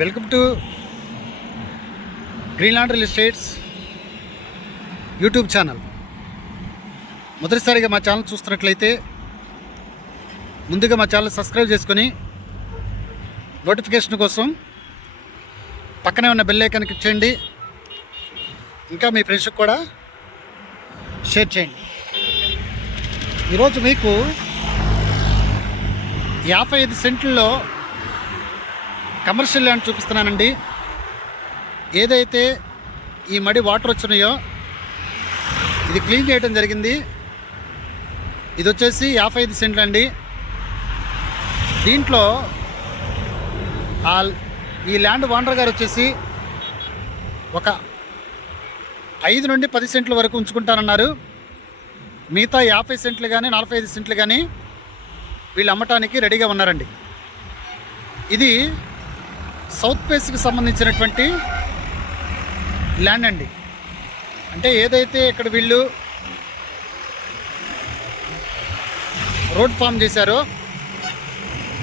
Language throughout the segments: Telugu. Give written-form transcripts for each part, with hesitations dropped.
Welcome to Greenland real estates YouTube channel. మొదటిసారిగా మా ఛానల్ చూస్తున్నట్లయితే ముందుగా మా ఛానల్ సబ్స్క్రైబ్ చేసుకొని నోటిఫికేషన్ కోసం పక్కనే ఉన్న బెల్ ఐకాన్ క్లిక్ చేయండి. ఇంకా మీ ఫ్రెండ్స్కి కూడా షేర్ చేయండి. ఈరోజు మీకు 55 సెంట్లలో కమర్షియల్ ల్యాండ్ చూపిస్తున్నానండి. ఏదైతే ఈ మడి వాటర్ వచ్చినాయో ఇది క్లీన్ చేయడం జరిగింది. ఇది వచ్చేసి 55 సెంట్లు అండి. దీంట్లో ఈ ల్యాండ్ ఓనర్ గారు వచ్చేసి ఒక 5 నుండి 10 సెంట్ల వరకు ఉంచుకుంటానన్నారు. మిగతా 50 సెంట్లు కానీ 45 సెంట్లు కానీ వీళ్ళు అమ్మటానికి రెడీగా ఉన్నారండి. ఇది సౌత్ ఫేస్కి సంబంధించినటువంటి ల్యాండ్ అండి. అంటే ఏదైతే ఇక్కడ వీళ్ళు రోడ్ ఫామ్ చేశారో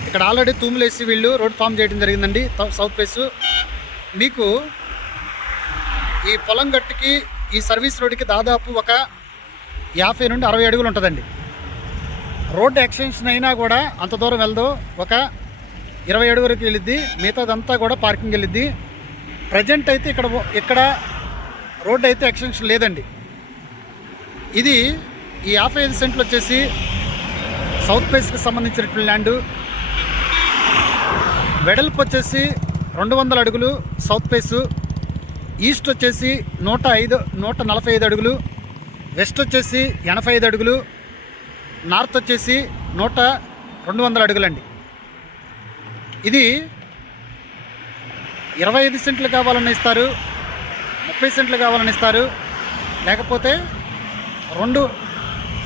ఇక్కడ ఆల్రెడీ తూములేసి వీళ్ళు రోడ్ ఫామ్ చేయడం జరిగిందండి. సౌత్ ఫేస్ మీకు ఈ పొలం గట్టుకి ఈ సర్వీస్ రోడ్డుకి దాదాపు ఒక 50 నుండి 60 అడుగులు ఉంటుందండి. రోడ్డు ఎక్స్టెన్షన్ అయినా కూడా అంత దూరం వెళ్దు, ఒక 20 అడుగు వరకు వెళ్ళిద్ది. మిగతాదంతా కూడా పార్కింగ్ వెళ్ళిద్ది. ప్రజెంట్ అయితే ఇక్కడ రోడ్డు అయితే ఎక్స్టెన్షన్ లేదండి. ఇది ఈ 55 సెంట్లు వచ్చేసి సౌత్ ఫేస్కి సంబంధించినటువంటి ల్యాండు. వెడల్పు వచ్చేసి 200 అడుగులు సౌత్ ఫేసు. ఈస్ట్ వచ్చేసి 145 అడుగులు. వెస్ట్ వచ్చేసి 85 అడుగులు. నార్త్ వచ్చేసి 200 అడుగులండి. ఇది 25 సెంట్లు కావాలని ఇస్తారు, 30 సెంట్లు కావాలని ఇస్తారు, లేకపోతే 2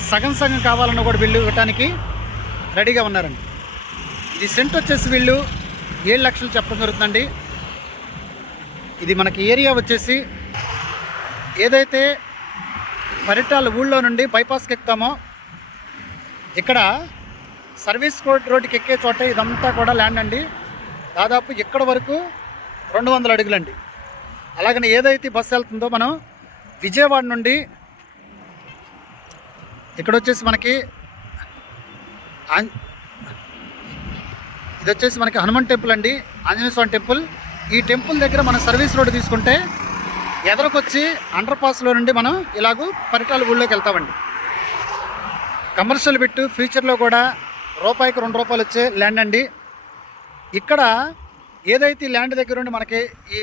సగం కావాలన్న కూడా వీళ్ళు ఇవ్వటానికి రెడీగా ఉన్నారండి. ఇది సెంట్ వచ్చేసి వీళ్ళు 7 లక్షలు చెప్పడం జరుగుతుందండి. ఇది మనకి ఏరియా వచ్చేసి ఏదైతే పరిటాల ఊళ్ళో నుండి బైపాస్కి ఎక్కుతామో ఇక్కడ సర్వీస్ రోడ్డుకి ఎక్కే చోట ఇదంతా కూడా ల్యాండ్ అండి. దాదాపు ఇక్కడ వరకు 200 అడుగులండి. అలాగని ఏదైతే బస్సు వెళ్తుందో మనం విజయవాడ నుండి ఇక్కడ వచ్చేసి మనకి ఇది వచ్చేసి మనకి హనుమాన్ టెంపుల్ అండి, ఆంజనేయ స్వామి టెంపుల్. ఈ టెంపుల్ దగ్గర మనం సర్వీస్ రోడ్డు తీసుకుంటే ఎదరకొచ్చి అండర్ పాస్లో నుండి మనం ఇలాగూ పరిటాల ఊళ్ళోకి వెళ్తామండి. కమర్షియల్ బిట్టు ఫ్యూచర్లో కూడా రూపాయికి 2 రూపాయలు వచ్చే ల్యాండ్ అండి. ఇక్కడ ఏదైతే ఈ ల్యాండ్ దగ్గర ఉండి మనకి ఈ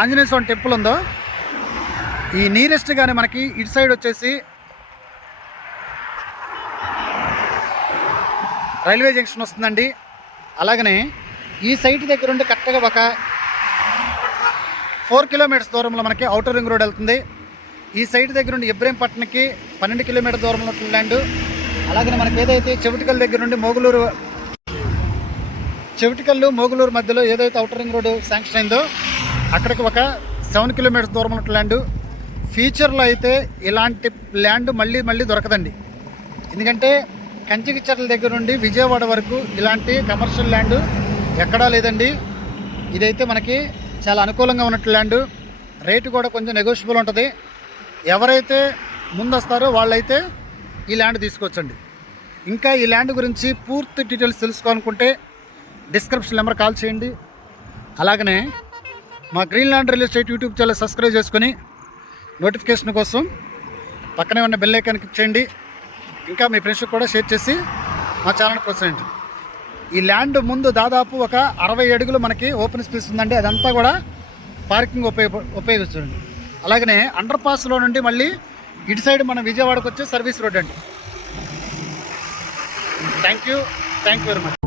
ఆంజనేయ స్వామి టెంపుల్ ఉందో ఈ నియరెస్ట్ కానీ మనకి ఇటు సైడ్ వచ్చేసి రైల్వే జంక్షన్ వస్తుందండి. అలాగనే ఈ సైట్ దగ్గర ఉండి కరెక్ట్గా ఒక 4 కిలోమీటర్స్ దూరంలో మనకి ఔటర్ రింగ్ రోడ్ వెళ్తుంది. ఈ సైట్ దగ్గర నుండి ఇబ్రహీంపట్నంకి 12 కిలోమీటర్ దూరంలో ఉన్న ల్యాండ్. అలాగే మనకి ఏదైతే చెవిటికల్ దగ్గర నుండి మోగులూరు మధ్యలో ఏదైతే ఔటర్ రింగ్ రోడ్డు శాంక్షన్ అయిందో అక్కడికి ఒక 7 కిలోమీటర్స్ దూరంలో ఉన్న ల్యాండ్. ఫ్యూచర్లో అయితే ఇలాంటి ల్యాండ్ మళ్ళీ దొరకదండి. ఎందుకంటే కంచికిచర్ల దగ్గర నుండి విజయవాడ వరకు ఇలాంటి కమర్షియల్ ల్యాండ్ ఎక్కడా లేదండి. ఇదైతే మనకి చాలా అనుకూలంగా ఉన్నట్టు ల్యాండ్. రేటు కూడా కొంచెం నెగోషియబుల్ ఉంటుంది. ఎవరైతే ముందు వస్తారో వాళ్ళైతే ఈ ల్యాండ్ తీసుకోవచ్చండి. ఇంకా ఈ ల్యాండ్ గురించి పూర్తి డీటెయిల్స్ తెలుసుకోవాలనుకుంటే డిస్క్రిప్షన్ నెంబర్ కాల్ చేయండి. అలాగనే మా Greenland real estate YouTube channel subscribe చేసుకొని నోటిఫికేషన్ కోసం పక్కనే ఉన్న బెల్ ఐకాన్ క్లిక్ చేయండి. ఇంకా మీ ఫ్రెండ్స్కి కూడా షేర్ చేసి మా ఛానల్ ప్రోత్సహించండి. ఈ ల్యాండ్ ముందు దాదాపు ఒక 60 అడుగులు మనకి ఓపెన్ స్పేస్ ఉందండి. అదంతా కూడా పార్కింగ్ ఉపయోగించండి. అలాగనే అండర్ పాస్లో నుండి మళ్ళీ ఇటు సైడ్ మన విజయవాడకు వచ్చే సర్వీస్ రోడ్ అండి. Thank you very much.